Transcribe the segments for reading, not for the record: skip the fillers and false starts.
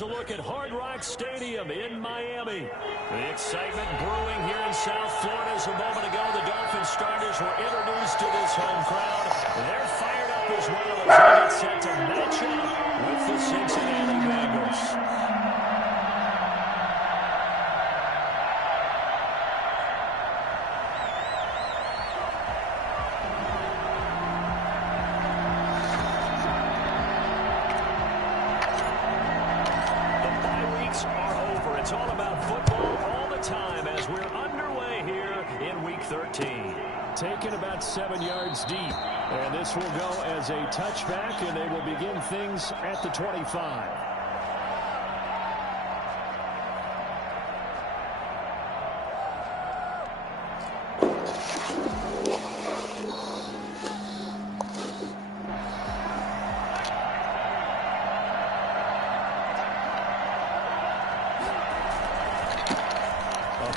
a look at Hard Rock Stadium in Miami. The excitement brewing here in South Florida as a moment ago. The Dolphins starters were introduced to this home crowd. They're fired up as well as they get set to match up with the Cincinnati Bengals. It's all about football all the time as we're underway here in Week 13. Taken about 7 yards deep, and this will go as a touchback, and they will begin things at the 25.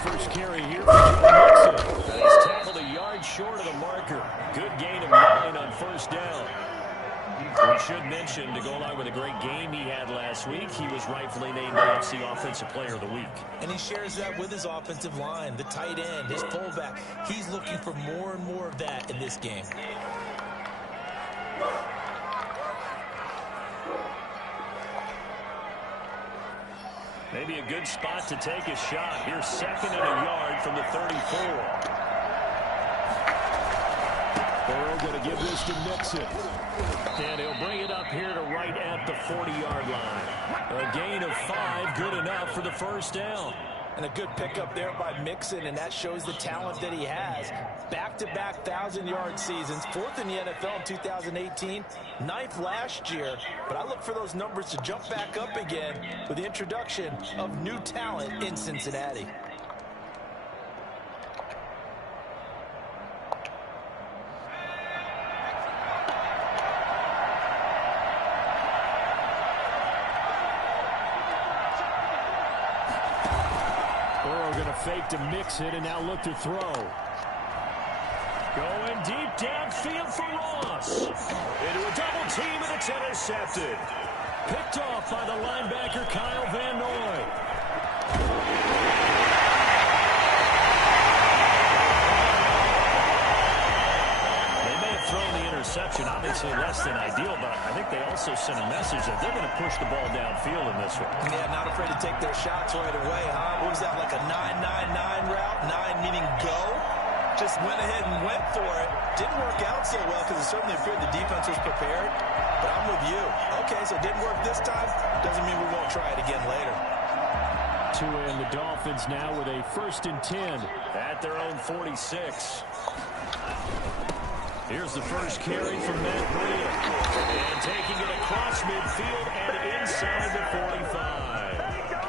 First carry here for Mixon. He's tackled a yard short of the marker. Good gain of 9 on first down. We should mention, to go along with a great game he had last week, he was rightfully named AFC Offensive Player of the Week. And he shares that with his offensive line, the tight end, his fullback. He's looking for more and more of that in this game. Maybe a good spot to take a shot. Here's 2nd and a yard from the 34. Burrow going to give this to Mixon. And he'll bring it up here to right at the 40-yard line. A gain of 5, good enough for the first down. And a good pickup there by Mixon, and that shows the talent that he has. Back-to-back 1,000-yard seasons, 4th in the NFL in 2018, 9th last year. But I look for those numbers to jump back up again with the introduction of new talent in Cincinnati. Going to fake to Mixon and now look to throw. Going deep downfield for Ross. Into a double team and it's intercepted. Picked off by the linebacker Kyle Van Noy. They may have thrown the interception, obviously less than ideal, but I think they also sent a message that they're going to push the ball downfield in this one. Yeah, not afraid to take their shots right away, huh? What was that, like a 9-9-9 route? 9 meaning go? Just went ahead and went for it. Didn't work out so well because it certainly appeared the defense was prepared. But I'm with you. Okay, so it didn't work this time. Doesn't mean we won't try it again later. Tua and the Dolphins now with a 1st and 10 at their own 46. Here's the first carry from Matt Breida. And taking it across midfield and inside the 45.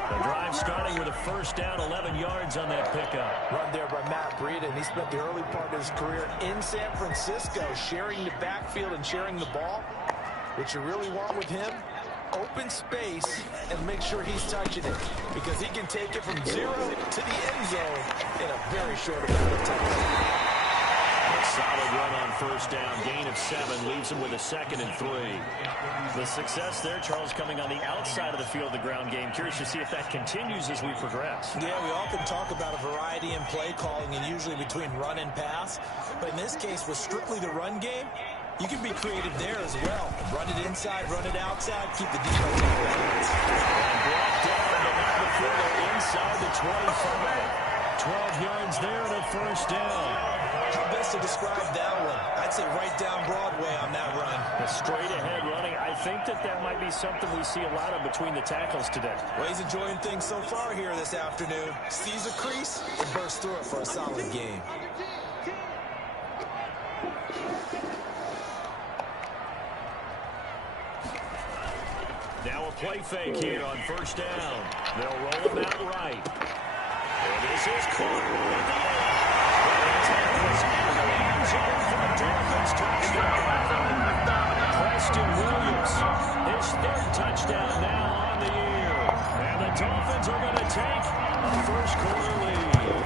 The drive starting with a first down, 11 yards on that pickup. Run there by Matt Breida, and he spent the early part of his career in San Francisco, sharing the backfield and sharing the ball. What you really want with him, open space and make sure he's touching it, because he can take it from 0 to the end zone in a very short amount of time. Solid run on first down. Gain of 7 leaves him with a 2nd and 3. The success there, Charles, coming on the outside of the field, the ground game. Curious to see if that continues as we progress. Yeah, we often talk about a variety in play calling and usually between run and pass. But in this case, with strictly the run game, you can be creative there as well. Run it inside, run it outside, keep the defense on their hands. And brought down the field inside the 25. 12 yards there and a first down. How best to describe that one? I'd say right down Broadway on that run. A straight ahead running. I think that might be something we see a lot of between the tackles today. Well, he's enjoying things so far here this afternoon. Sees a crease and bursts through it for a solid game. Now a play fake here on first down. They'll roll him out right. And this is caught at the end. Preston Williams, his 3rd touchdown now on the year. And the Dolphins are going to take a first quarter lead.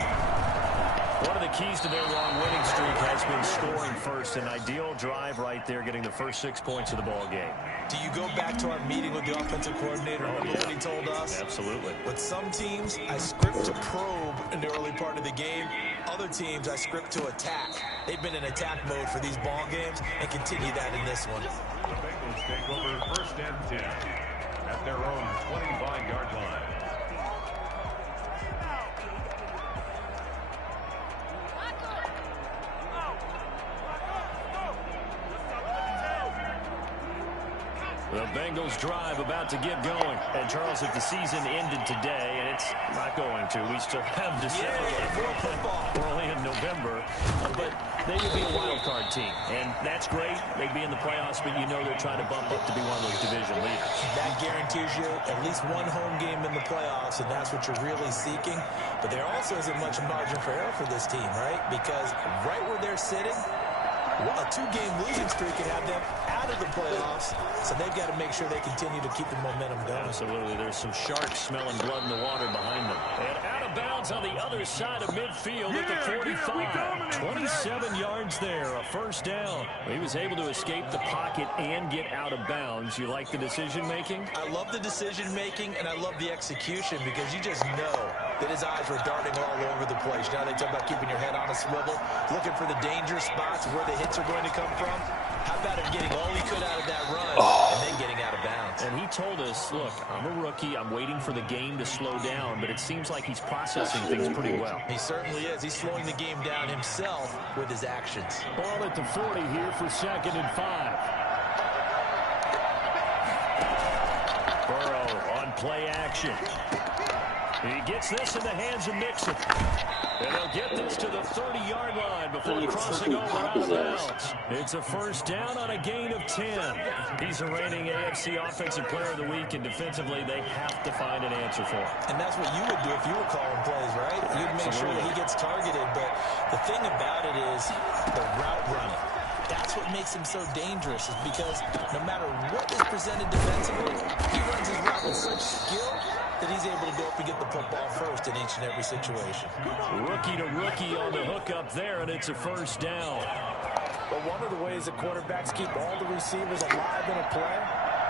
One of the keys to their long winning streak has has been scoring first. An ideal drive right there, getting the first 6 points of the ball game. Do you go back to our meeting with the offensive coordinator? Remember what he told us? Absolutely. With some teams, I script to probe in the early part of the game. Other teams, I script to attack. They've been in attack mode for these ball games and continue that in this one. The Bengals take over first and 10 at their own 25-yard line. The Bengals drive about to get going. And, Charles, if the season ended today, and it's not going to, we still have December left. We're only in November. But they would be a wild card team. And that's great. They'd be in the playoffs, but you know they're trying to bump up to be one of those division leaders. That guarantees you at least one home game in the playoffs, and that's what you're really seeking. But there also isn't much margin for error for this team, right? Because right where they're sitting, a 2-game losing streak could have them out of the playoffs, so they've got to make sure they continue to keep the momentum going. Absolutely. There's some sharks smelling blood in the water behind them. And out of bounds on the other side of midfield at the 45. 27 yards there, a first down. He was able to escape the pocket and get out of bounds. You like the decision-making? I love the decision-making, and I love the execution, because you just know that his eyes were darting all over the place. Now they talk about keeping your head on a swivel, looking for the danger spots where the hits are going to come from. How about him getting all he could out of that run and then getting out of bounds? And he told us, look, I'm a rookie. I'm waiting for the game to slow down, but it seems like he's processing things pretty well. He certainly is. He's slowing the game down himself with his actions. Ball at the 40 here for 2nd and 5. Burrow on play action. He gets this in the hands of Mixon. And he'll get this to the 30-yard line before crossing over out of bounds. It's a first down on a gain of 10. He's the reigning AFC Offensive Player of the Week, and defensively they have to find an answer for him. And that's what you would do if you were calling plays, right? You'd make sure that he gets targeted. But the thing about it is the route running. That's what makes him so dangerous, is because no matter what is presented defensively, he runs his route with such skill that he's able to go up and get the football first in each and every situation. Rookie to rookie on the hookup there, and it's a first down. But one of the ways that quarterbacks keep all the receivers alive in a play,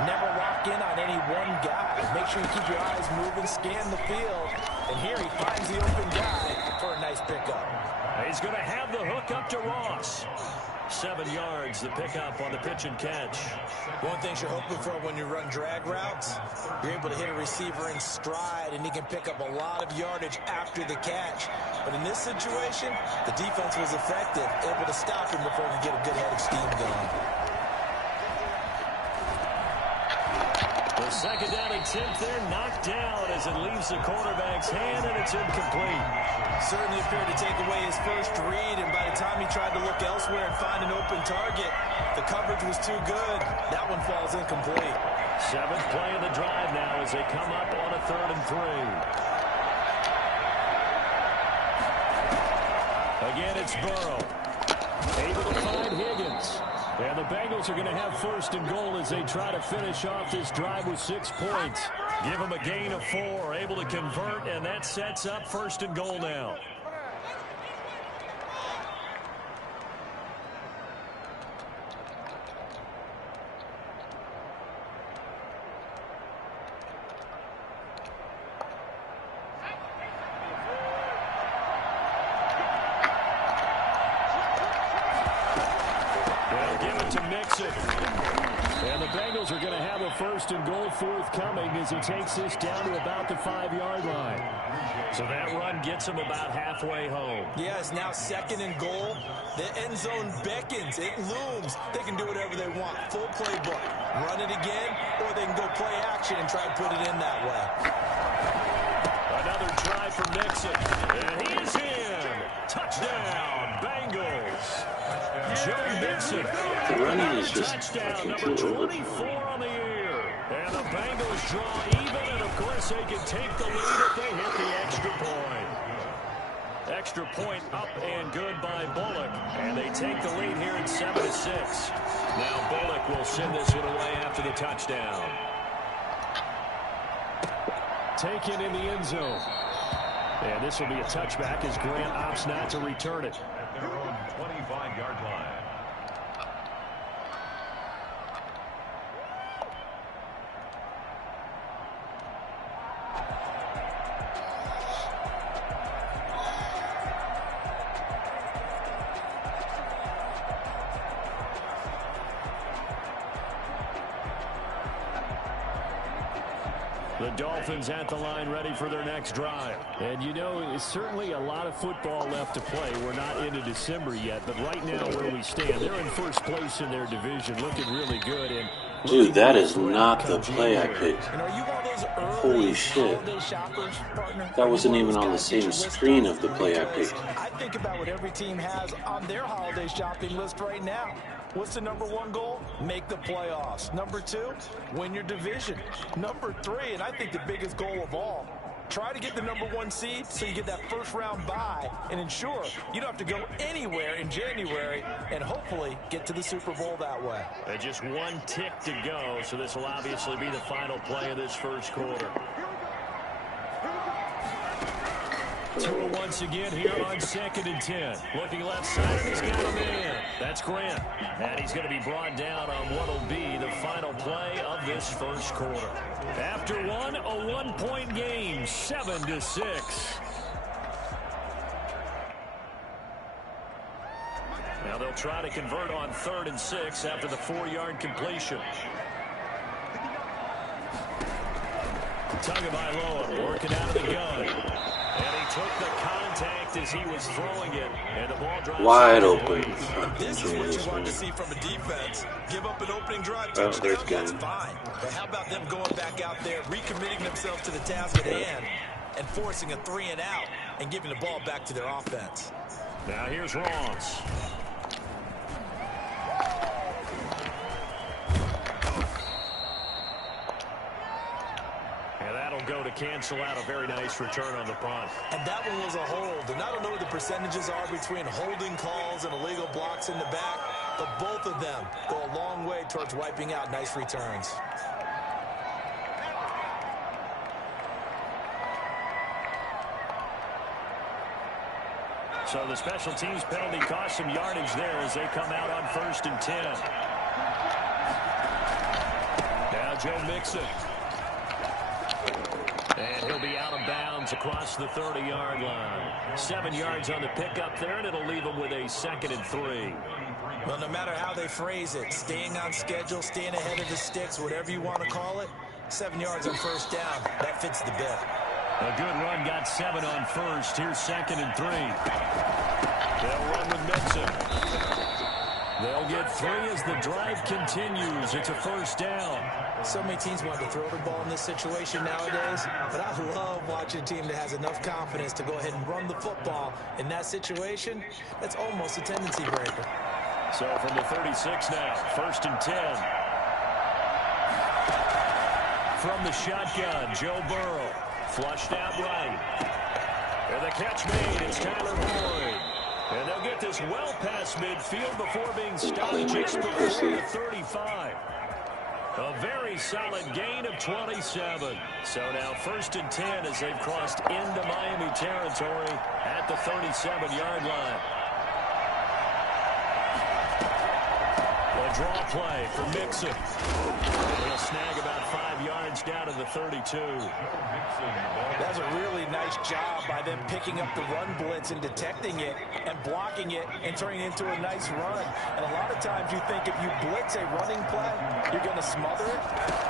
never lock in on any one guy. Make sure you keep your eyes moving, scan the field, and here he finds the open guy for a nice pickup. He's going to have the hook up to Ross. 7 yards, the pickup on the pitch and catch. One thing you're hoping for when you run drag routes, you're able to hit a receiver in stride, and he can pick up a lot of yardage after the catch. But in this situation, the defense was effective, able to stop him before he could get a good head of steam going. The second down attempt there knocked down as it leaves the quarterback's hand, and it's incomplete. Certainly appeared to take away his first read, and by the time he tried to look elsewhere and find an open target, the coverage was too good. That one falls incomplete. 7th play of the drive now as they come up on a 3rd and 3. Again, it's Burrow. Able to find Higgins. And the Bengals are going to have 1st and goal as they try to finish off this drive with 6 points. Give them a gain of 4, able to convert, and that sets up 1st and goal now. To Mixon. And the Bengals are going to have a 1st and goal forthcoming as he takes this down to about the 5-yard line. So that run gets him about halfway home. Yeah, it's now 2nd and goal. The end zone beckons. It looms. They can do whatever they want. Full playbook. Run it again, or they can go play action and try to put it in that way. Another try for Mixon. And he's in. Touchdown, Bengals. Joe Mixon. The running is just touchdown, fucking number killer. 24 on the year. And the Bengals draw even, and of course they can take the lead if they hit the extra point. Extra point up and good by Bullock. And they take the lead here at 7-6. Now Bullock will send this one away after the touchdown. Taken in the end zone. And this will be a touchback as Grant opts not to return it. 25-yard line. The Dolphins at the line ready for their next drive. And you know, it's certainly a lot of football left to play. We're not into December yet, but right now where we stand, they're in first place in their division, looking really good. And dude, that is not the play I picked. Holy shit. That wasn't even on the same screen of the play I picked. I think about what every team has on their holiday shopping list right now. What's the number one goal? Make the playoffs. Number two, win your division. Number three, and I think the biggest goal of all, try to get the number one seed so you get that first round bye and ensure you don't have to go anywhere in January and hopefully get to the Super Bowl that way. And just one tick to go, so this will obviously be the final play of this first quarter. Tua once again here on 2nd and 10. Looking left side, and he's got a man. That's Grant. And he's going to be brought down on what will be the final play of this first quarter. After one, a one-point game, 7-6. Now they'll try to convert on 3rd and 6 after the 4-yard completion. Tagovailoa working out of the gun. And he took the contact as he was throwing it. And the ball drops wide open. This is what you want to see from a defense. Give up an opening drive touchdown, that's fine. But how about them going back out there, recommitting themselves to the task at hand, and forcing a 3-and-out and giving the ball back to their offense. Now here's Ross. Go to cancel out a very nice return on the punt. And that one was a hold. And I don't know what the percentages are between holding calls and illegal blocks in the back, but both of them go a long way towards wiping out nice returns. So the special teams penalty cost some yardage there as they come out on 1st and 10. Now Joe Mixon. And he'll be out of bounds across the 30-yard line. 7 yards on the pickup there, and it'll leave him with a 2nd and 3. Well, no matter how they phrase it, staying on schedule, staying ahead of the sticks, whatever you want to call it, 7 yards on 1st down, that fits the bill. A good run, got 7 on 1st. Here's 2nd and 3. They'll run with Mixon. They'll get 3 as the drive continues. It's a 1st down. So many teams want to throw the ball in this situation nowadays, but I love watching a team that has enough confidence to go ahead and run the football. In that situation, that's almost a tendency breaker. So from the 36 now, 1st and 10. From the shotgun, Joe Burrow. Flushed out right. And the catch made. It's Tyler Boyd. And they'll get this well past midfield before being stopped just before the 35. A very solid gain of 27. So now 1st and 10 as they've crossed into Miami territory at the 37-yard line. A draw play for Mixon. He'll snag about 5 yards down to the 32. That's a really nice job by them picking up the run blitz and detecting it and blocking it and turning it into a nice run. And a lot of times you think if you blitz a running play, you're going to smother it.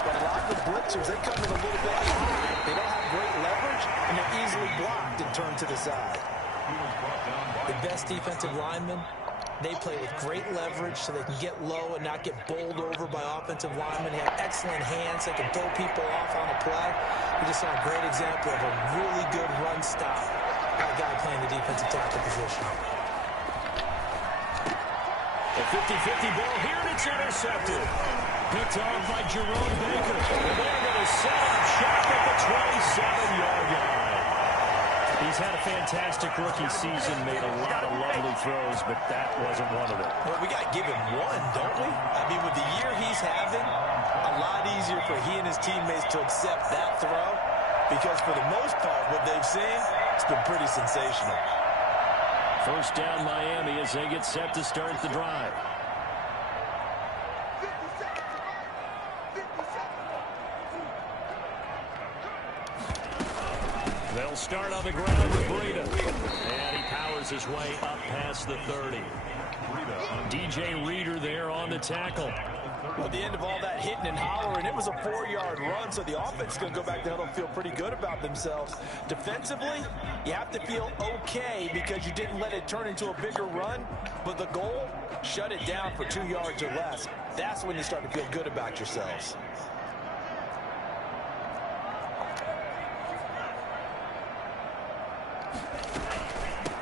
But a lot of the blitzers, they come in a little bit high. They don't have great leverage, and they're easily blocked and turned to the side. The best defensive linemen, they play with great leverage so they can get low and not get bowled over by offensive linemen. They have excellent hands. They can throw people off on a play. We just saw a great example of a really good run stop by a guy playing the defensive tackle position. A 50-50 ball here, and it's intercepted. Picked off by Jerome Baker. And they're going to set up shop at the 27-yard line. He's had a fantastic rookie season, made a lot of lovely throws, but that wasn't one of them. Well, we got to give him one, don't we? I mean, with the year he's having, a lot easier for he and his teammates to accept that throw, because for the most part, what they've seen, it's been pretty sensational. First down Miami as they get set to start the drive. They'll start on the ground with Breida. And he powers his way up past the 30. DJ Reader there on the tackle. At the end of all that hitting and hollering, it was a 4-yard run, so the offense is going to go back there and feel pretty good about themselves. Defensively, you have to feel okay because you didn't let it turn into a bigger run, but the goal, shut it down for 2 yards or less. That's when you start to feel good about yourselves.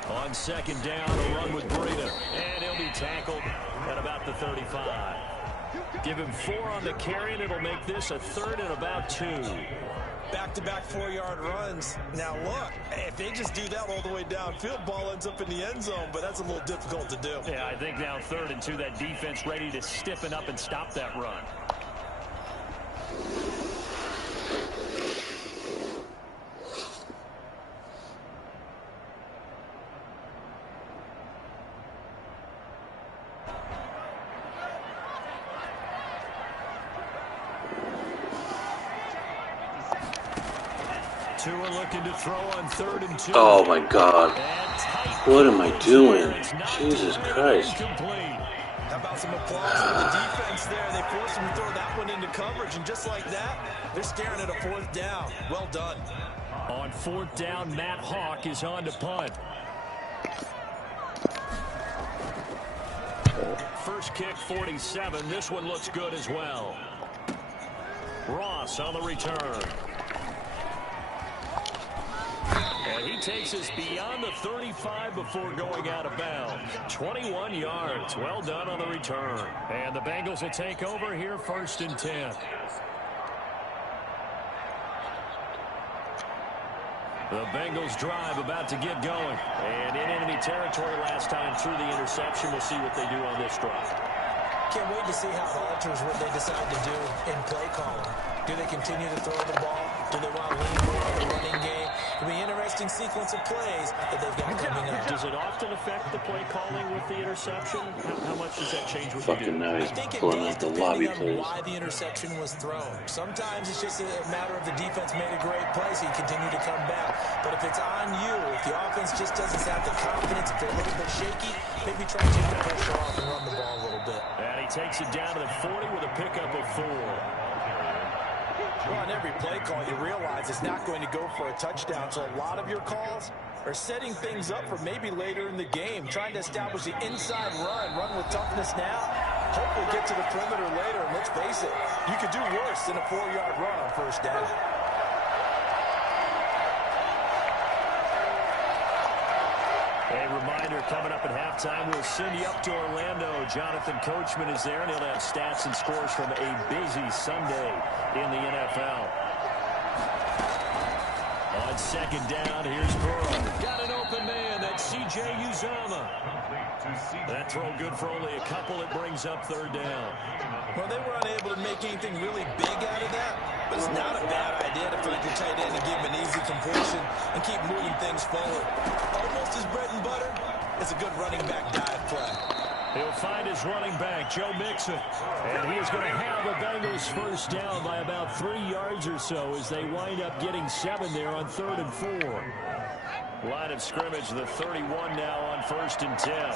On second down, a run with Breida, and he'll be tackled at about the 35. Give him 4 on the carry, and it'll make this a 3rd and about 2. Back-to-back 4-yard runs. Now, look, if they just do that all the way downfield, ball ends up in the end zone, but that's a little difficult to do. Yeah, I think now 3rd and 2, that defense ready to stiffen up and stop that run. Tua looking to throw on 3rd and 2. Oh my God. What am I doing? Jesus Christ. How about some applause for the defense there? They forced him to throw that one into coverage, and just like that, they're staring at a 4th down. Well done. On 4th down, Matt Hawk is on to punt. First kick, 47. This one looks good as well. Ross on the return. And he takes us beyond the 35 before going out of bounds. 21 yards. Well done on the return. And the Bengals will take over here, 1st and 10. The Bengals drive about to get going. And in enemy territory last time through the interception. We'll see what they do on this drive. Can't wait to see how it alters what they decide to do in play calling. Do they continue to throw the ball? Do they want to lean more on the running game? It'll be an interesting sequence of plays that they've got coming up. Does it often affect the play calling with the interception? How much does that change what you do? Now he's I think it pulling does, out the lobby depending on plays. why the interception was thrown. Sometimes it's just a matter of the defense made a great play, so you continue to come back. But if it's on you, if the offense just doesn't have the confidence, if they're a little bit shaky, maybe try to take the pressure off and run the ball a little bit. And he takes it down to the 40 with a pickup of 4. Well, on every play call, you realize it's not going to go for a touchdown, so a lot of your calls are setting things up for maybe later in the game, trying to establish the inside run with toughness now, hopefully get to the perimeter later, and let's face it, you could do worse than a 4-yard run on 1st down. A reminder, coming up at halftime, we'll send you up to Orlando. Jonathan Coachman is there, and he'll have stats and scores from a busy Sunday in the NFL. On second down, here's Burrow. Got an open man. That's C.J. Uzomah. That throw good for only a couple. It brings up 3rd down. Well, they were unable to make anything really big out of that, but it's not a bad idea to find your tight end and give him an easy completion and keep moving things forward. Almost his bread and butter is a good running back dive play. He'll find his running back, Joe Mixon. And he is going to have the Bengals 1st down by about 3 yards or so as they wind up getting 7 there on 3rd and 4. Line of scrimmage, the 31 now on 1st and 10.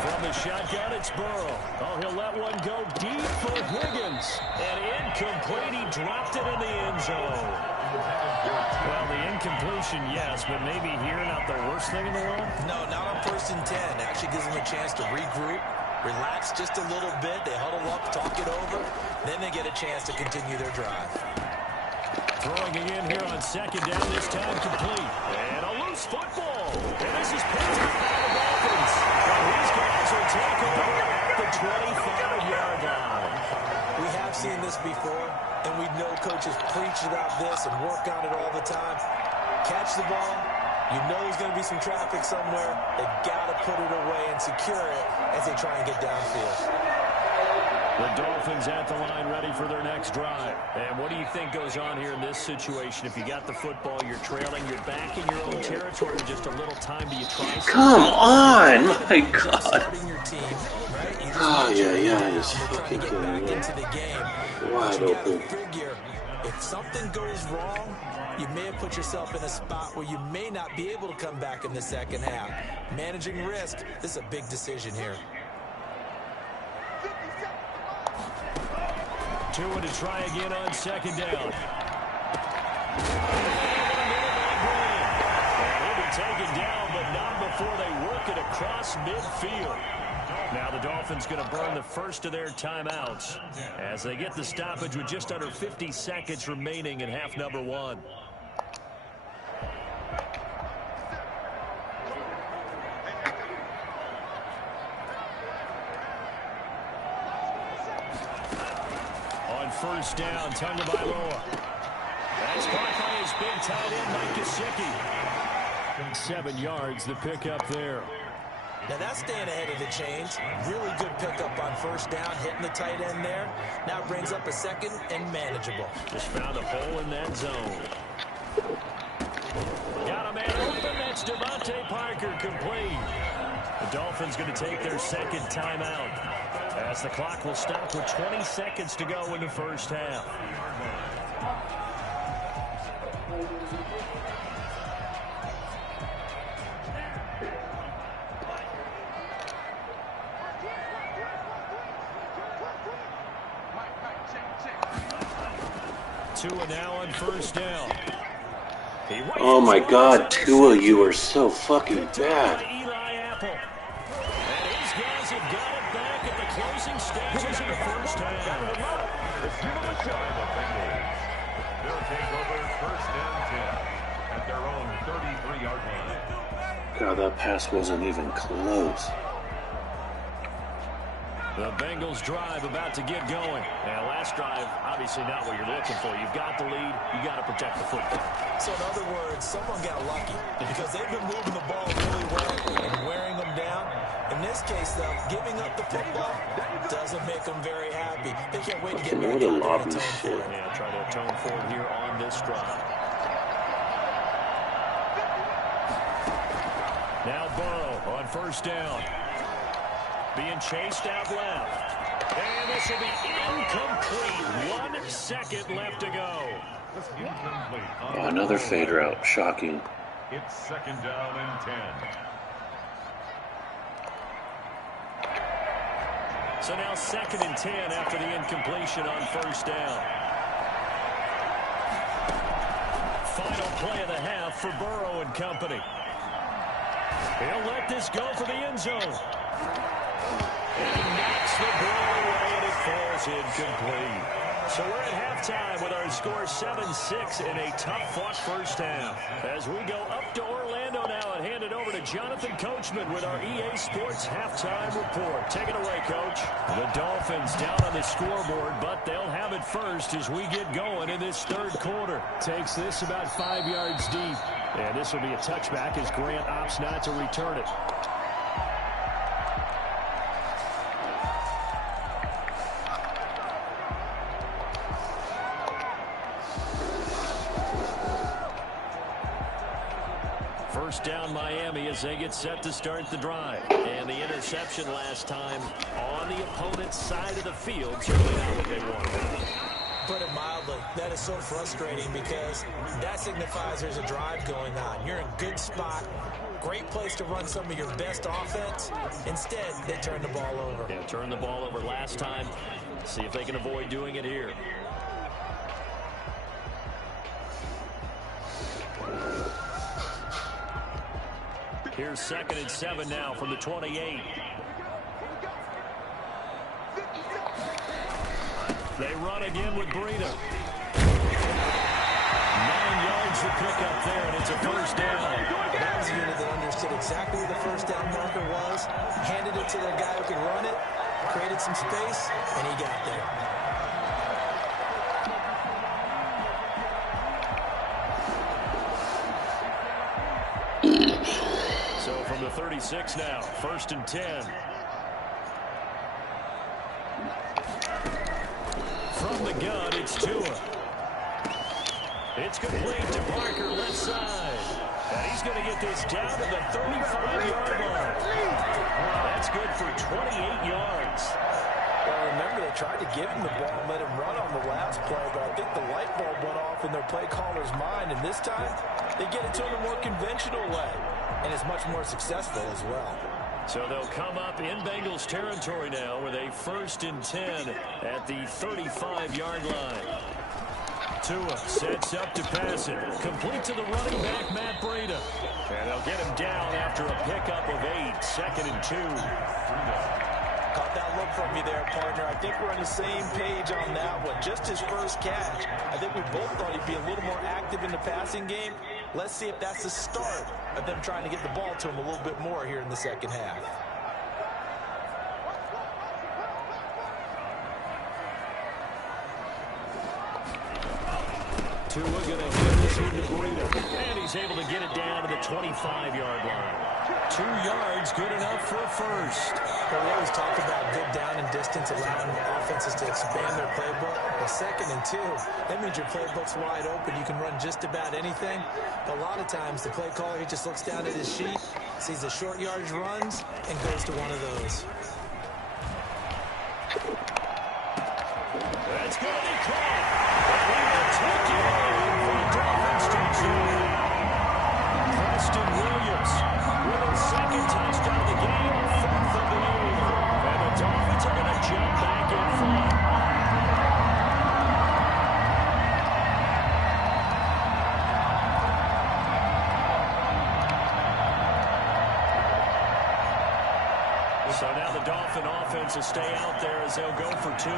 From the shotgun, it's Burrow. Oh, he'll let one go deep for Higgins. And incomplete. He dropped it in the end zone. Well, the incompletion, yes, but maybe here not the worst thing in the world? No, not on 1st and 10. Actually gives them a chance to regroup, relax just a little bit. They huddle up, talk it over. Then they get a chance to continue their drive. Throwing again here on second down, this time complete. And a loose football. And this is picked up by the Dolphins. And these guys will take over at the 25-yard line. We have seen this before, and we know coaches preach about this and work on it all the time. Catch the ball. You know there's going to be some traffic somewhere. They've got to put it away and secure it as they try and get downfield. The Dolphins at the line ready for their next drive. And what do you think goes on here in this situation? If you got the football, you're trailing, you're back in your own territory with just a little time. Do you try? Come on! My God. Oh, yeah, just fucking kidding me. Wide open. If something goes wrong, you may have put yourself in a spot where you may not be able to come back in the second half. Managing risk, this is a big decision here. Tua to try again on second down. He'll be taken down, but not before they work it across midfield. Now the Dolphins going to burn the first of their timeouts as they get the stoppage with just under 50 seconds remaining in half number one. On first down, Tagovailoa. That's caught by his big tight end, Mike Gesicki. 7 yards, the pickup there. Now that's staying ahead of the chains. Really good pickup on first down, hitting the tight end there. Now brings up a second and manageable. Just found a hole in that zone. Got a man open. That's Devontae Parker complete. The Dolphins going to take their second timeout as the clock will stop with 20 seconds to go in the first half. Tua now on first down. Oh my God, Tua, you are so fucking bad. And his guys have got it back at the closing stages of the first half. They'll take over first and 10 at their own 33-yard line. God, that pass wasn't even close. The Bengals drive about to get going. Now, last drive, obviously not what you're looking for. You've got the lead. You got to protect the football. So, in other words, someone got lucky because they've been moving the ball really well and wearing them down. In this case, though, giving up the football doesn't make them very happy. They can't wait to get back out there and atone for it. Yeah, try to atone for it here on this drive. Now Burrow on first down. Being chased out left. And this will be incomplete. 1 second left to go. Oh, another fade route. Shocking. It's second down and 10. So now second and 10 after the incompletion on first down. Final play of the half for Burrow and company. He'll let this go for the end zone. And he knocks the ball away, and it falls incomplete. So we're at halftime with our score 7-6 in a tough-fought first half. As we go up to Orlando now and hand it over to Jonathan Coachman with our EA Sports halftime report. Take it away, Coach. The Dolphins down on the scoreboard, but they'll have it first as we get going in this third quarter. Takes this about 5 yards deep. And this will be a touchback as Grant opts not to return it. First down Miami as they get set to start the drive. And the interception last time on the opponent's side of the field. Certainly not what they wanted. Put it mildly, that is so frustrating because that signifies there's a drive going on. You're in a good spot. Great place to run some of your best offense. Instead, they turn the ball over. Yeah, turned the ball over last time. See if they can avoid doing it here. Here's second and 7 now from the 28. They run again with Breida. 9 yards to pick up there, and it's a first down. That was a unit that understood exactly where the first down marker was, handed it to their guy who could run it, created some space, and he got there. So from the 36 now, first and 10. from the gun, it's Tua. It's complete to Parker, left side. And he's going to get this down to the 35-yard line. That's good for 28 yards. Well, remember, they tried to give him the ball and let him run on the last play, but I think the light bulb went off in their play caller's mind, and this time they get it to him a more conventional way, and it's much more successful as well. So they'll come up in Bengals territory now with a 1st and 10 at the 35-yard line. Tua sets up to pass it. Complete to the running back, Matt Breida. And they'll get him down after a pickup of 8, 2nd and 2. Caught that look from you there, partner. I think we're on the same page on that one. Just his first catch. I think we both thought he'd be a little more active in the passing game. Let's see if that's the start of them trying to get the ball to him a little bit more here in the second half. Tua going to hand this into Breida. And he's able to get it down to the 25-yard line. 2 yards, good enough for a first. Well, we always talk about good down and distance, allowing offenses to expand their playbook. Well, 2nd and 2, that means your playbook's wide open. You can run just about anything. But a lot of times, the play caller, he just looks down at his sheet, sees the short yardage runs, and goes to one of those. That's going to be caught. And he will take it in for the Dolphins touchdown. Preston Williams with his 2nd touchdown of the game, 4th of the year. And the Dolphins are going to jump back in front. So now the Dolphin offense will stay out there as they'll go for 2.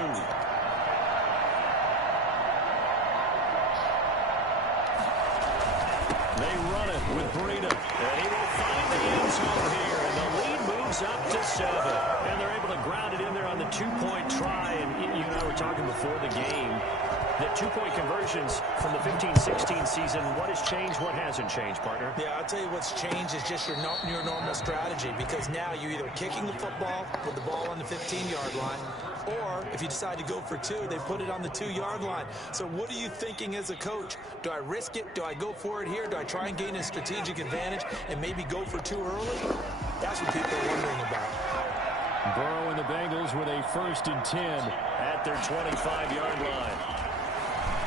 They run it with Breida, and he will find the end zone here, and the lead moves up to 7. And they're able to ground it in there on the 2-point try, and you and I were talking before the game. The 2-point conversions from the 15-16 season, what has changed, what hasn't changed, partner? Yeah, I'll tell you what's changed is just your normal strategy, because now you're either kicking the football with the ball on the 15-yard line, or if you decide to go for 2, they put it on the 2-yard line. So what are you thinking as a coach? Do I risk it? Do I go for it here? Do I try and gain a strategic advantage and maybe go for 2 early? That's what people are wondering about. Burrow and the Bengals with a 1st and 10 at their 25-yard line.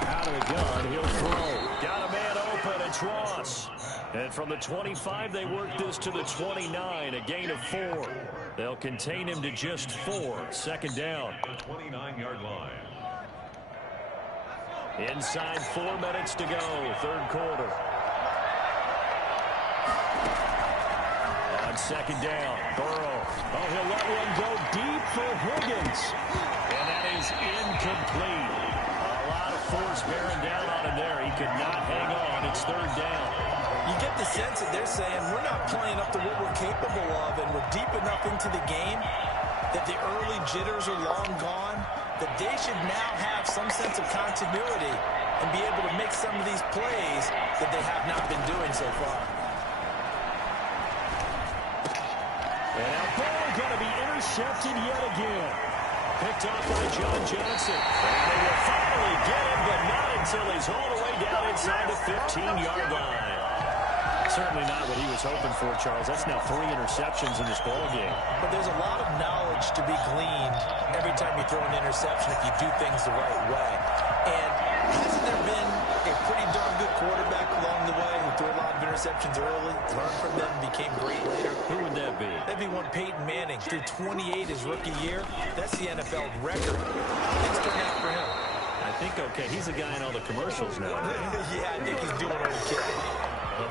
Out of the gun, he'll throw. Got a man open, it's Ross. And from the 25, they work this to the 29, a gain of 4. They'll contain him to just 4, 2nd down. 29-yard line. Inside 4 minutes to go, 3rd quarter. On 2nd down, Burrow. Oh, he'll let one go deep for Higgins. And that is incomplete. A lot of force bearing down on him there. He could not hang on. It's 3rd down. You get the sense that they're saying we're not playing up to what we're capable of, and we're deep enough into the game that the early jitters are long gone, that they should now have some sense of continuity and be able to make some of these plays that they have not been doing so far. And now Burrow going to be intercepted yet again. Picked off by John Johnson. And they will finally get him, but not until he's all the way down inside the 15-yard line. Certainly not what he was hoping for, Charles. That's now 3 interceptions in this ballgame. But there's a lot of knowledge to be gleaned every time you throw an interception if you do things the right way. And hasn't there been a pretty darn good quarterback along the way who threw a lot of interceptions early, learned from them, and became great later? Who would that be? That'd be one Peyton Manning. Threw 28 his rookie year. That's the NFL record. Things turned out for him. I think, okay, he's a guy in all the commercials now. Yeah, I think he's doing okay.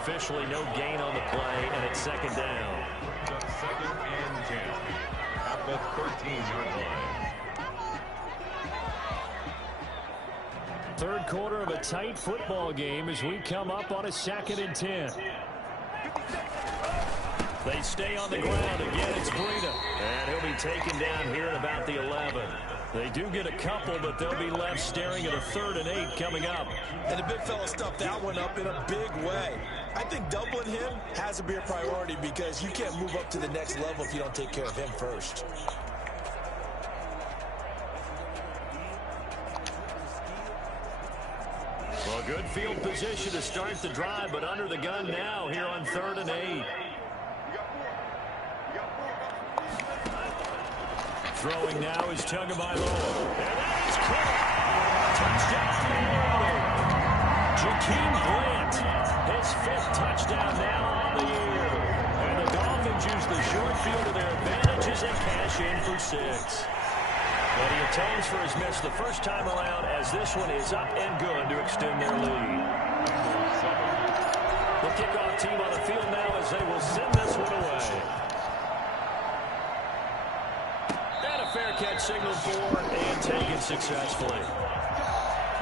Officially no gain on the play, and it's 2nd down. 2nd and 10 at the 13-yard line. 3rd quarter of a tight football game as we come up on a 2nd and 10. They stay on the ground. Again, it's Breida. And he'll be taken down here at about the 11. They do get a couple, but they'll be left staring at a 3rd and 8 coming up. And the big fella stuffed that one up in a big way. I think doubling him has to be a priority because you can't move up to the next level if you don't take care of him first. Well, good field position to start the drive, but under the gun now here on 3rd and 8. Throwing now is Tagovailoa. And that is caught. Touchdown, Miami. Jakeem Grant, his 5th touchdown now on the year. And the Dolphins use the short field to their advantage as they cash in for 6. But he atones for his miss the first time around as this one is up and good to extend their lead. The kickoff team on the field now as they will send this one away. And a fair catch signaled for and taken successfully.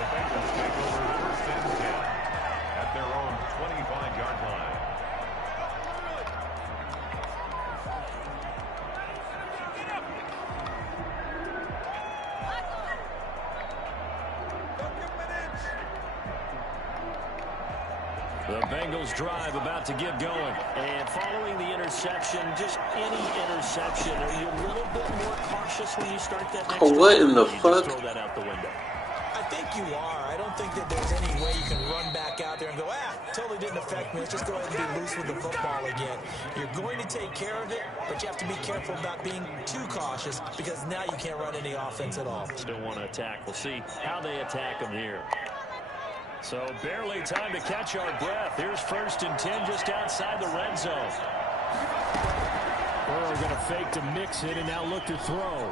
The Bengals take over 1st and 10 at their own 25-yard line. The Bengals drive about to get going. And following the interception, just any interception, are you a little bit more cautious when you start that next Oh, what in the you fuck? just throw that out the window? I think you are. I don't think that there's any way you can run back out there and go, totally didn't affect me. Let's just go ahead and be loose with the football again. You're going to take care of it, but you have to be careful about being too cautious because now you can't run any offense at all. Still want to attack. We'll see how they attack them here. So barely time to catch our breath. Here's 1st and 10 just outside the red zone. Burrow going to fake to mix it and now look to throw.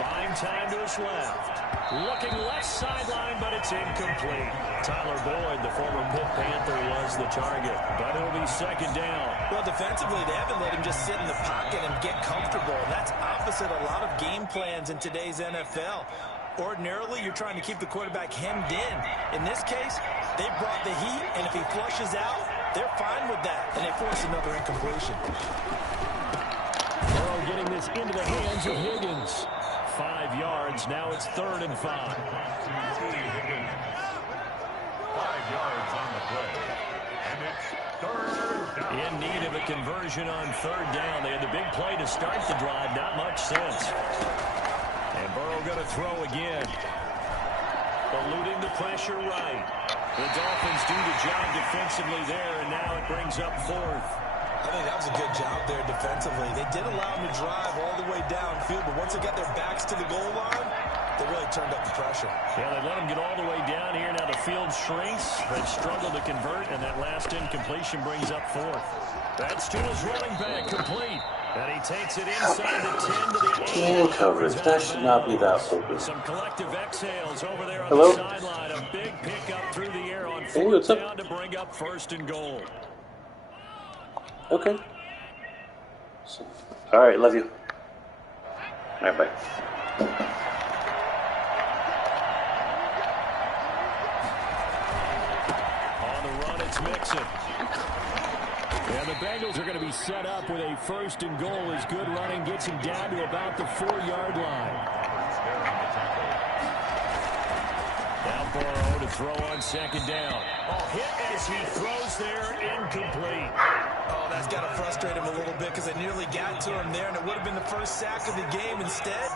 Buying time to his left. Looking left sideline, but it's incomplete. Tyler Boyd, the former Pitt Panther, was the target. But it'll be 2nd down. Well, defensively, they haven't let him just sit in the pocket and get comfortable. That's opposite a lot of game plans in today's NFL. Ordinarily, you're trying to keep the quarterback hemmed in. In this case, they brought the heat, and if he flushes out, they're fine with that, and they force another incompletion. Burrow getting this into the hands of Higgins. 5 yards. Now it's 3rd and 5. 5 yards on the play. And it's 3rd down. In need of a conversion on 3rd down. They had the big play to start the drive. Not much sense. And Burrow going to throw again. Eluding the pressure right. The Dolphins do the job defensively there, and now it brings up 4th. I think that was a good job there defensively. They did allow him to drive all the way downfield, but once they got their backs to the goal line, they really turned up the pressure. Yeah, they let him get all the way down here. Now the field shrinks. They've struggled to convert, and that last incompletion brings up 4th. That's to his running back, complete. And he takes it inside the 10 to the 8. Man coverage. That should not be that open. Some collective exhales over there on Hello? the sideline. A big pickup through the air on Hey, 4th what's up? down to bring up 1st and goal. Okay. So, all right, love you. All right, bye. On the run, it's Mixon. And the Bengals are going to be set up with a 1st and goal as good running gets him down to about the 4-yard line. Now Burrow to throw on 2nd down. Oh, hit as he throws there, incomplete. Oh, that's got to frustrate him a little bit because they nearly got to him there, and it would have been the first sack of the game. Instead,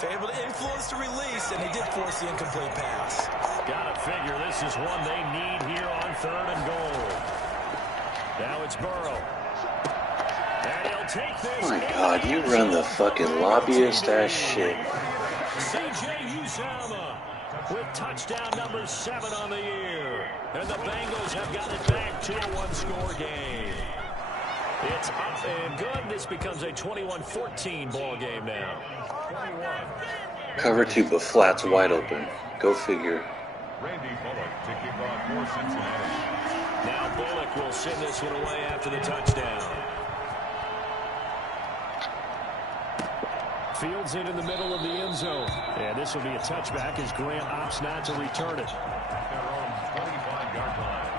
they're able to influence the release, and they did force the incomplete pass. Gotta figure this is one they need here on 3rd and goal. Now it's Burrow. And he'll take this. Oh my God, you run the fucking lobbyist ass shit. C.J. Uzomah with touchdown number 7 on the year. And the Bengals have got it back to a one-score game. It's up and good. This becomes a 21-14 ball game now. Cover 2, but flats wide open. Go figure. Randy Bullock to kick off for Cincinnati. Now Bullock will send this one away after the touchdown. Fields it in the middle of the end zone. And this will be a touchback as Grant opts not to return it. At their own 25-yard line.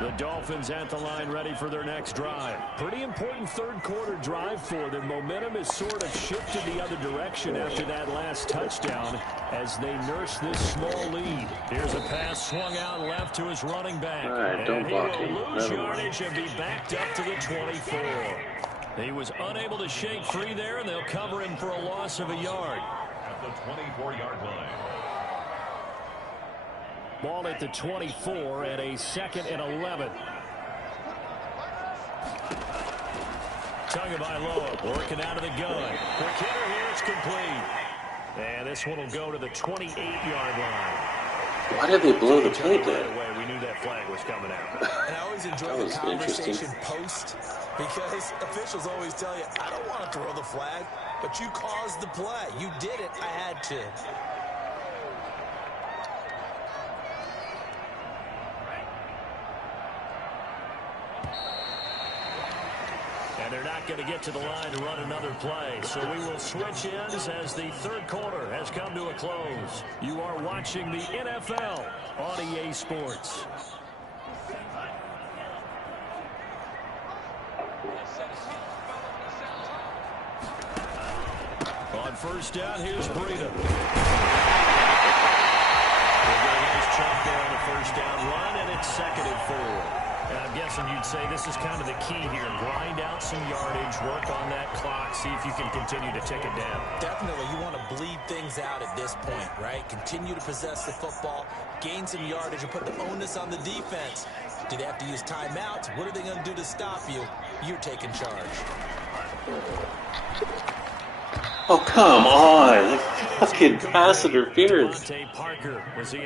The Dolphins at the line ready for their next drive. Pretty important third quarter drive for them. Momentum has sort of shifted the other direction after that last touchdown as they nurse this small lead. Here's a pass swung out left to his running back. All right, don't and he block will him. lose Never mind. yardage and be backed up to the 24. He was unable to shake free there, and they'll cover him for a loss of a yard. At the 24-yard line. Ball at the 24 and a 2nd and 11. Tagovailoa working out of the gun. Quick hitter here, it's complete. And this one will go to the 28-yard line. Why did they blow the play dead? We knew that flag was coming out. And I always enjoy the conversation post, because officials always tell you, I don't want to throw the flag, but you caused the play. You did it. I had to. And they're not going to get to the line to run another play. So we will switch ends as the third quarter has come to a close. You are watching the NFL on EA Sports. On first down, here's Breida. They're getting a nice chunk there on the first down run, and it's 2nd and 4. And I'm guessing you'd say this is kind of the key here. Grind out some yardage, work on that clock, see if you can continue to tick it down. Definitely, you want to bleed things out at this point, right? Continue to possess the football, gain some yardage, and put the onus on the defense. Do they have to use timeouts? What are they going to do to stop you? You're taking charge. Oh, come on. Fucking pass interference.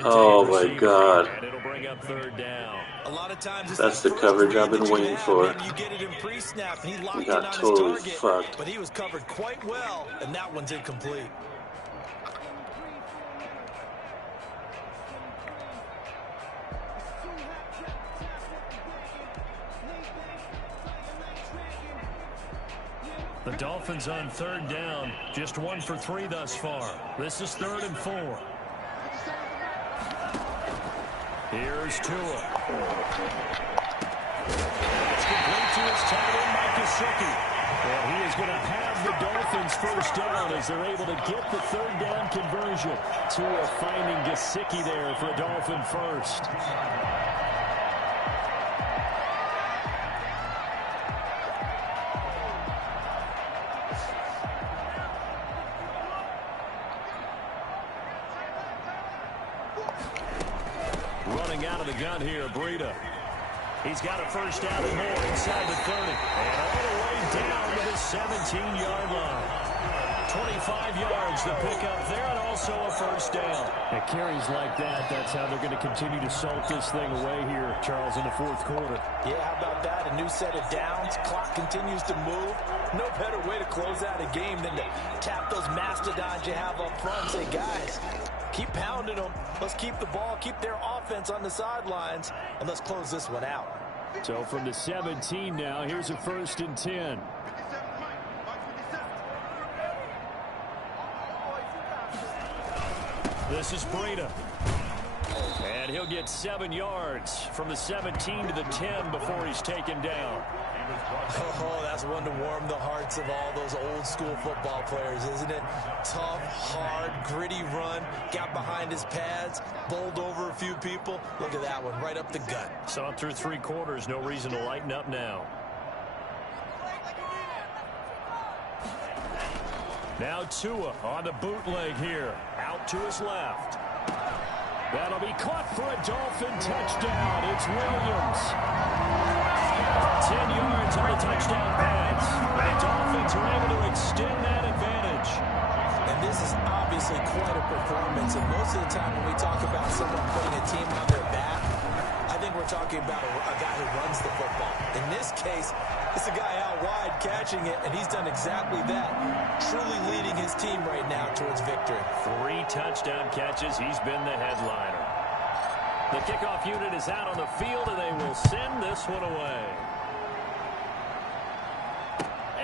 Oh, my God. And it'll bring up 3rd down. A lot of times that's the coverage I've been waiting for. You get it in pre-snap, and he locked got in on totally his target, fucked. but he was covered quite well, and that one's incomplete. The Dolphins on 3rd down, just 1 for 3 thus far. This is 3rd and 4. Here's Tua. It's complete to his tight end, Gesicki. And he is going to have the Dolphins first down as they're able to get the 3rd down conversion. Tua finding Gesicki there for a Dolphin first. Running out of the gun here, Breida. He's got a first down and more inside the 30. And all the way down to the 17-yard line. 25 yards the pickup there, and also a first down. And carries like that, that's how they're going to continue to salt this thing away here, Charles, in the 4th quarter. Yeah, how about that? A new set of downs. Clock continues to move. No better way to close out a game than to tap those mastodons you have up front and say, guys, keep pounding them. Let's keep the ball, keep their offense on the sidelines, and let's close this one out. So from the 17 now, here's a 1st and 10. This is Breida. And he'll get 7 yards from the 17 to the 10 before he's taken down. Oh, that's one to warm the hearts of all those old school football players, isn't it? Tough, hard, gritty run, got behind his pads, bowled over a few people. Look at that one, right up the gut. Saw it through 3 quarters, no reason to lighten up now. Now Tua on the bootleg here, out to his left. That'll be caught for a Dolphin touchdown. It's Williams. 10 yards on the touchdown pass. The Dolphins are able to extend that advantage. And this is obviously quite a performance. And most of the time when we talk about someone putting a team on their back, I think we're talking about a guy who runs the football. In this case, it's a guy out wide catching it, and he's done exactly that, truly leading his team right now towards victory. 3 touchdown catches. He's been the headliner. The kickoff unit is out on the field, and they will send this one away.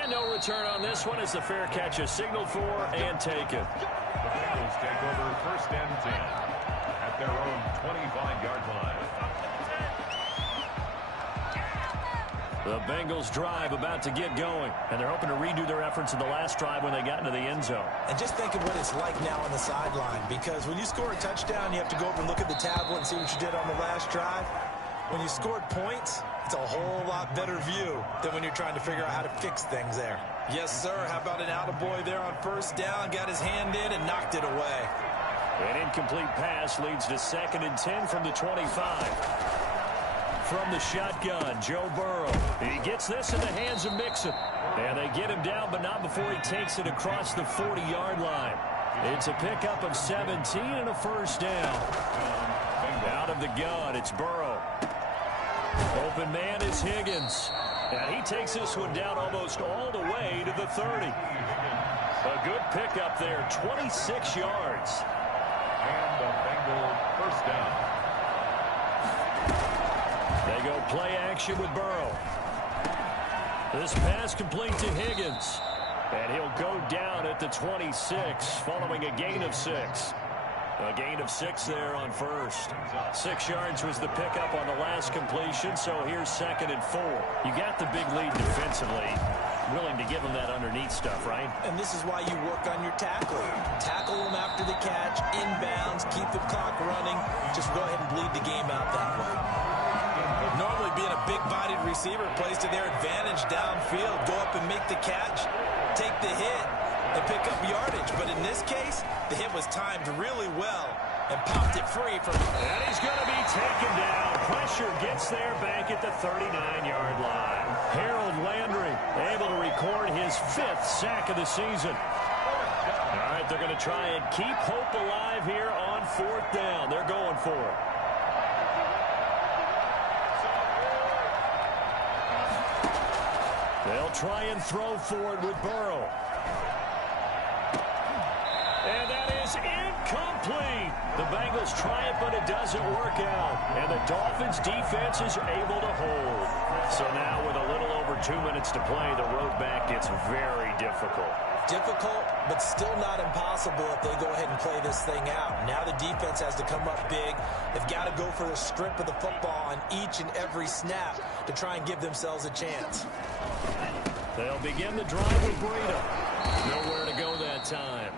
And no return on this one as the fair catch is signaled for and taken. The Bengals take over 1st and 10 at their own 25-yard line. The Bengals drive about to get going, and they're hoping to redo their efforts in the last drive when they got into the end zone. And just think of what it's like now on the sideline, because when you score a touchdown, you have to go over and look at the tablet and see what you did on the last drive. When you scored points, It's a whole lot better view than when you're trying to figure out how to fix things there. Yes, sir. How about an attaboy there on first down? Got his hand in and knocked it away. An incomplete pass leads to 2nd and 10 from the 25. From the shotgun, Joe Burrow. He gets this in the hands of Mixon. And they get him down, but not before he takes it across the 40-yard line. It's a pickup of 17 and a first down. Out of the gun, it's Burrow. Open man is Higgins. And he takes this one down almost all the way to the 30. A good pickup there, 26 yards. And the Bengals first down. They go play action with Burrow. This pass complete to Higgins. And he'll go down at the 26 following a gain of 6. A gain of 6 there on first. 6 yards was the pickup on the last completion, so here's 2nd and 4. You got the big lead defensively. Willing to give them that underneath stuff, right? And this is why you work on your tackling. Tackle them after the catch, inbounds, keep the clock running. Just go ahead and bleed the game out that way. Normally being a big-bodied receiver plays to their advantage downfield. Go up and make the catch, take the hit, and pick up yardage. But in this case, the hit was timed really well and popped it free from... And he's going to be taken down. Pressure gets there back at the 39-yard line. Harold Landry able to record his 5th sack of the season. All right, they're going to try and keep hope alive here on 4th down. They're going for it. They'll try and throw for it with Burrow. And that is incomplete. The Bengals try it, but it doesn't work out. And the Dolphins defense is able to hold. So now with a little over 2 minutes to play, the road back gets very difficult. Difficult, but still not impossible if they go ahead and play this thing out. Now the defense has to come up big. They've got to go for the strip of the football on each and every snap to try and give themselves a chance. They'll begin the drive with Breida. Nowhere to go that time.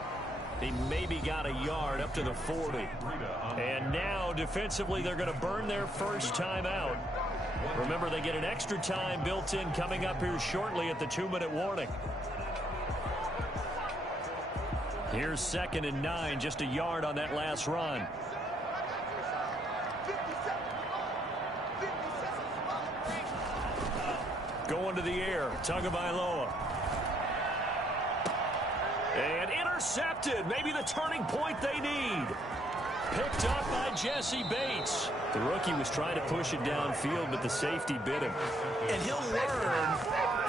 He maybe got a yard up to the 40. And now, defensively, they're going to burn their first time out. Remember, they get an extra time built in coming up here shortly at the 2-minute warning. Here's 2nd and 9, just a yard on that last run. Going to the air, Tagovailoa. And intercepted, maybe the turning point they need. Picked up by Jesse Bates. The rookie was trying to push it downfield, but the safety bit him. And he'll learn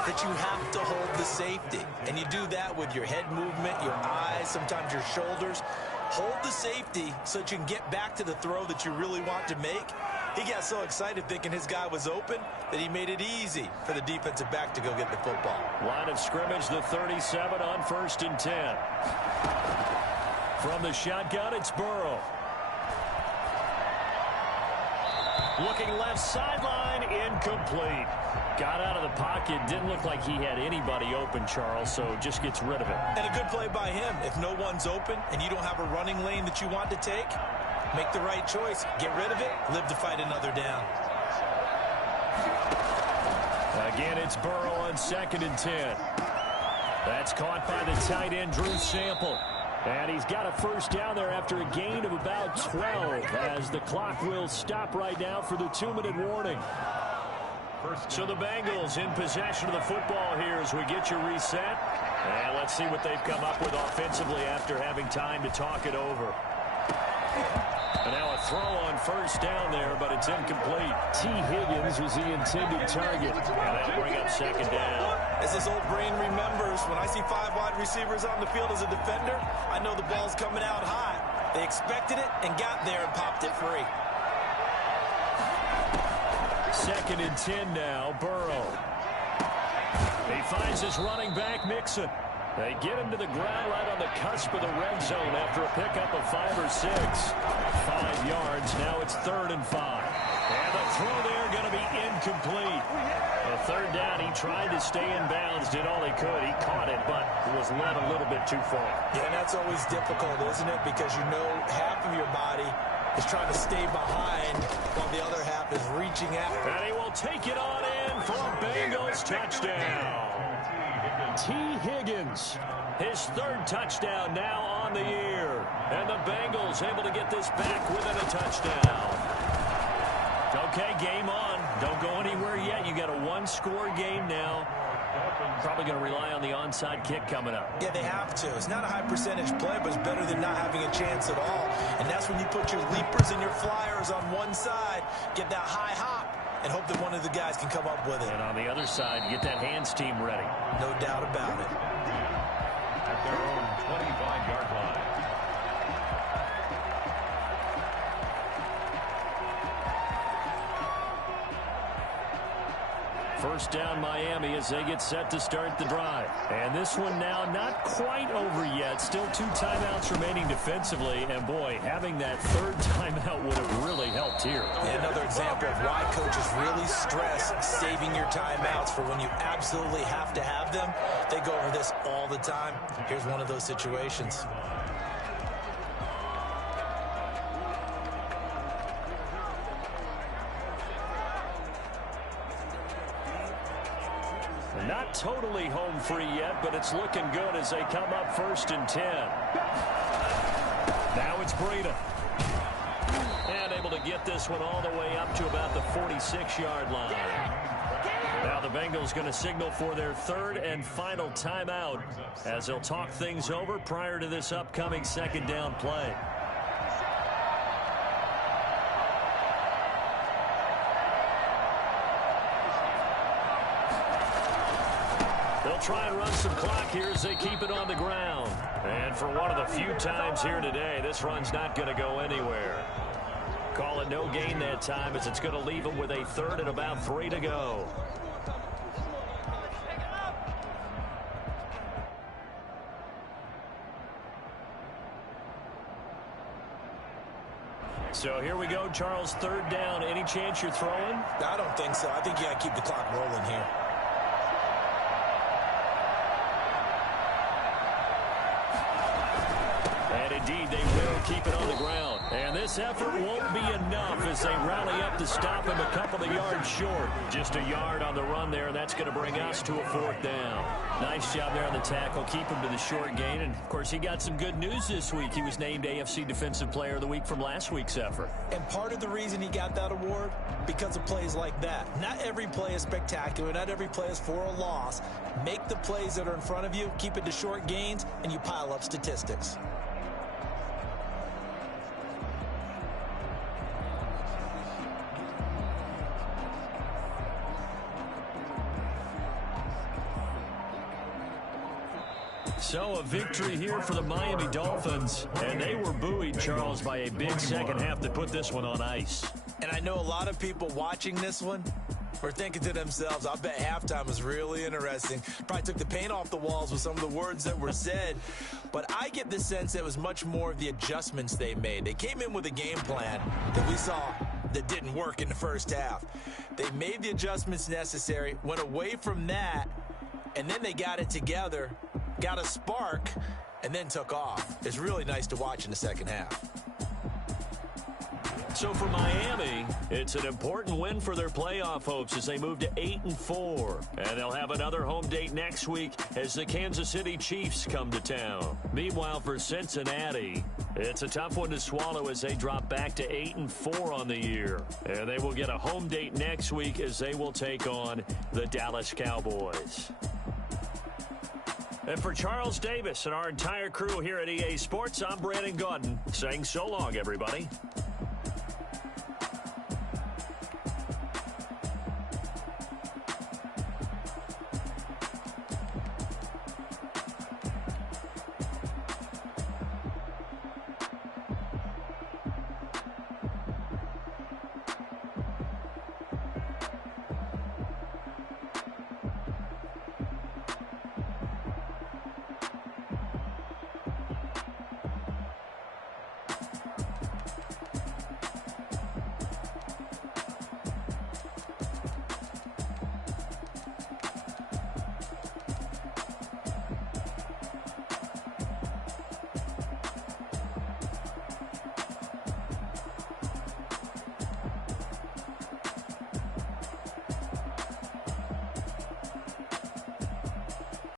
that you have to hold the safety. And you do that with your head movement, your eyes, sometimes your shoulders. Hold the safety so that you can get back to the throw that you really want to make. He got so excited thinking his guy was open that he made it easy for the defensive back to go get the football. Line of scrimmage, the 37 on 1st and 10. From the shotgun, it's Burrow. Looking left sideline, incomplete. Got out of the pocket, didn't look like he had anybody open, Charles, so just gets rid of it. And a good play by him. If no one's open and you don't have a running lane that you want to take, make the right choice. Get rid of it, live to fight another down. Again, it's Burrow on 2nd and 10. That's caught by the tight end, Drew Sample. And he's got a first down there after a gain of about 12 as the clock will stop right now for the 2-minute warning. So the Bengals in possession of the football here as we get you reset. And let's see what they've come up with offensively after having time to talk it over. And now a throw on first down there, but it's incomplete. T. Higgins was the intended target. And that'll bring up 2nd down. As this old brain remembers, when I see 5 wide receivers on the field as a defender, I know the ball's coming out high. They expected it and got there and popped it free. 2nd and 10 now, Burrow. He finds his running back, Mixon. They get him to the ground right on the cusp of the red zone after a pickup of 5 or 6. 5 yards, now it's 3rd and 5. And the throw there going to be incomplete. The 3rd down, he tried to stay in bounds, did all he could. He caught it, but was led a little bit too far. Yeah, and that's always difficult, isn't it? Because you know half of your body is trying to stay behind while the other half is reaching out. And he will take it on in for a Bengals touchdown. T. Higgins, his third touchdown now on the year. And the Bengals able to get this back within a touchdown. Okay, game on. Don't go anywhere yet. You got a one-score game now. Probably going to rely on the onside kick coming up. Yeah, they have to. It's not a high percentage play, but it's better than not having a chance at all. And that's when you put your leapers and your flyers on one side, get that high hop, and hope that one of the guys can come up with it. And on the other side, get that hands team ready. No doubt about it. At their own 25-yard line. First down Miami as they get set to start the drive. And this one now not quite over yet. Still 2 timeouts remaining defensively. And boy, having that third timeout would have really helped here. And another example of why coaches really stress saving your timeouts for when you absolutely have to have them. They go over this all the time. Here's one of those situations. Not totally home free yet, but it's looking good as they come up 1st and 10. Now it's Breida. And able to get this one all the way up to about the 46-yard line. Now the Bengals going to signal for their third and final timeout as they'll talk things over prior to this upcoming second down play. They'll try and run some clock here as they keep it on the ground. And for one of the few times here today, this run's not going to go anywhere. Call it no gain that time as it's going to leave them with a third and about 3 to go. So here we go, Charles, third down. Any chance you're throwing? I don't think so. I think you got to keep the clock rolling here. And indeed, they will keep it on the ground. And this effort won't be enough as they rally up to stop him a couple of yards short. Just a yard on the run there, and that's going to bring us to a 4th down. Nice job there on the tackle. Keep him to the short gain. And, of course, he got some good news this week. He was named AFC Defensive Player of the Week from last week's effort. And part of the reason he got that award, because of plays like that. Not every play is spectacular. Not every play is for a loss. Make the plays that are in front of you, keep it to short gains, and you pile up statistics. So a victory here for the Miami Dolphins, and they were buoyed, Charles, by a big second half that put this one on ice. And I know a lot of people watching this one were thinking to themselves, I bet halftime was really interesting. Probably took the paint off the walls with some of the words that were said. But I get the sense that it was much more of the adjustments they made. They came in with a game plan that we saw that didn't work in the first half. They made the adjustments necessary, went away from that, and then they got it together, got a spark, and then took off. It's really nice to watch in the second half. So for Miami, it's an important win for their playoff hopes as they move to 8-4. And they'll have another home date next week as the Kansas City Chiefs come to town. Meanwhile, for Cincinnati, it's a tough one to swallow as they drop back to 8-4 on the year. And they will get a home date next week as they will take on the Dallas Cowboys. And for Charles Davis and our entire crew here at EA Sports, I'm Brandon Gaudin saying so long, everybody.